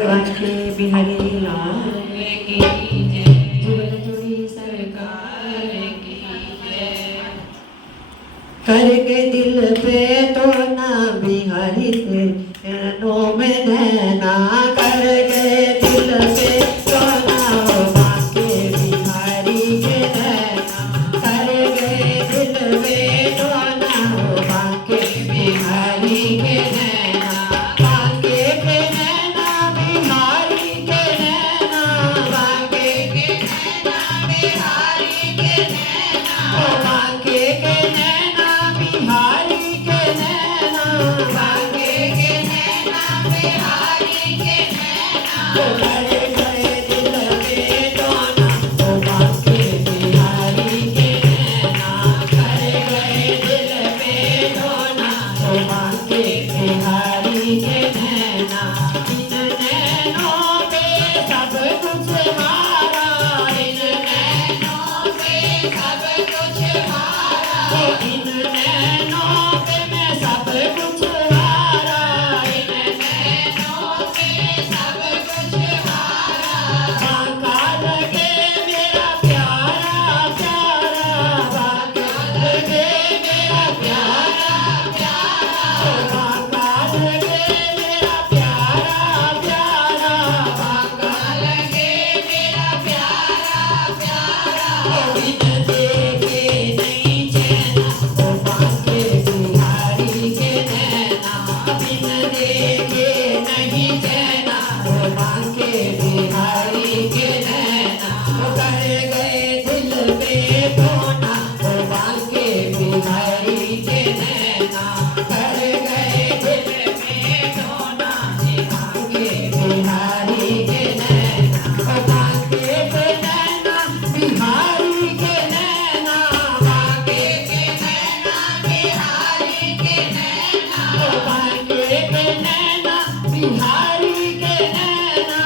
के बिहारी लाल की जय, जुगलपुरी सरकार की जय। करके दिल पे तो ना बिहारी थे नैनों में नैना, करके दिल पे तो ना हो बाके बिहारी के नैना, करके दिल पे तो ना हो बाके बिहारी के नैना, बाके के नैना बिहारी के नैना, बाके के नैना बिहारी के नैना, ओ बाके के नैना बिहारी के नैना, बाके के नैना बिहारी के नैना, ओ करे गए दिल पे दोना, ओ बाके बिहारी के नैना, करे गए दिल पे दोना, ओ बाके बिहारी के नैना। इन नैनों पे सब कुछ हारा, इन नैनों पे सब कुछ हारा, ओ इन नैनों पे मैं सब कुछ हारा, इन नैनों पे सब कुछ हारा। बांका लगे मेरा प्यारा प्यारा, बांका लगे मेरा प्यारा प्यारा, ओ बांका लगे मेरा प्यारा प्यारा, बांका लगे मेरा प्यारा प्यारा, ओ बिन देखे नहीं चैना, ओ बांके बिहारी के नैना, बिन देखे नहीं चैना, ओ बांके बिहारी के नैना, ओ करे गए दिल पे दोना, ओ बांके बिहारी के नैना, करे गए दिल पे दोना, ओ बांके बिहारी के नैना, ओ बांके के नैना बिहारी के नैना, बांके के नैना बिहारी के नैना, ओ बांके के नैना बिहारी के नैना,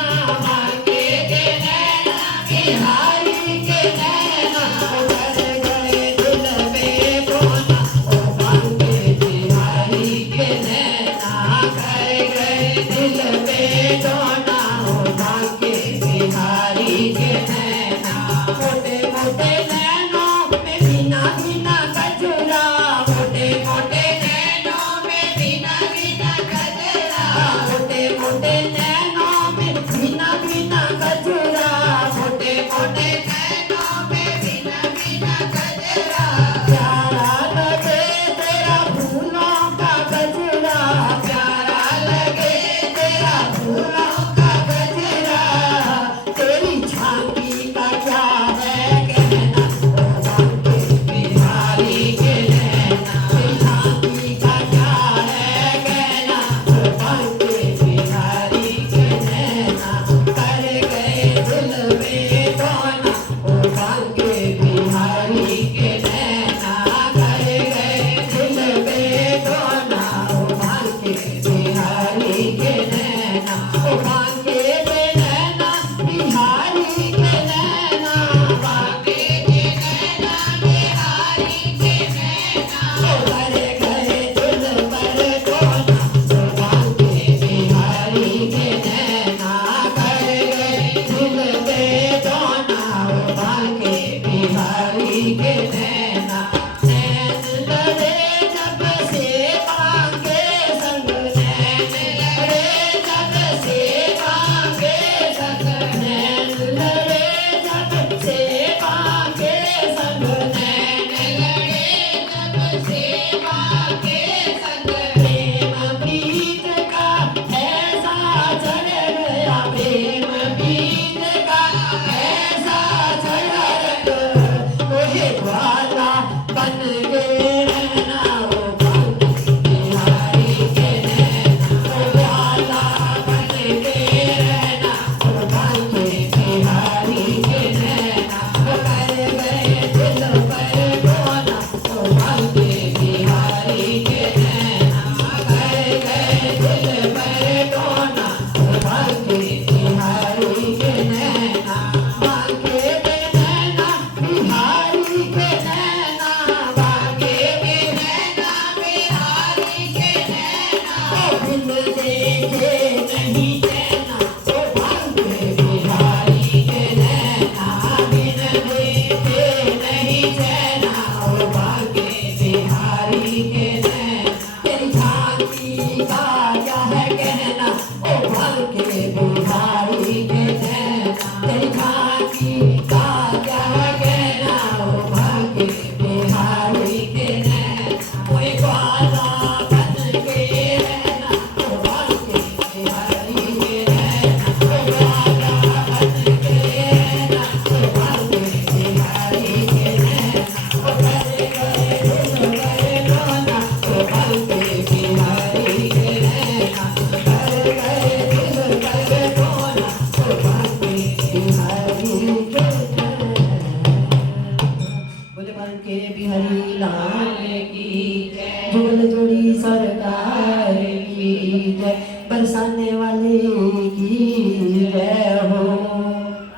बांके के नैना बिहारी के नैना, ओ करे गए दिल पे दोना, ओ बांके बिहारी के नैना, करे गए दिल पे दोना, ओ बांके बिहारी के नैना। मोटे मोटे नैनों में बिना बिना गजरा, मोटे मोटे नैनों में बिना बिना गजरा, मोटे मोटे नैनों में बिना बिना गजरा, मोटे मोटे नैनों में बिना बिना गजरा। प्यारा लगे तेरा फूलों का गजरा, प्यारा लगे तेरा फूलों का गजरा, तेरी झांकी का क्या है कहना, ओ बांके बिहारी के नैना, तेरी झांकी का क्या है कहना, ओ बांके बिहारी के नैना, करे गए दिल पे दोना, ओ बांके बिहारी के नैना, करे गए दिल पे दोना, ओ बांके बिहारी के नैना, ओ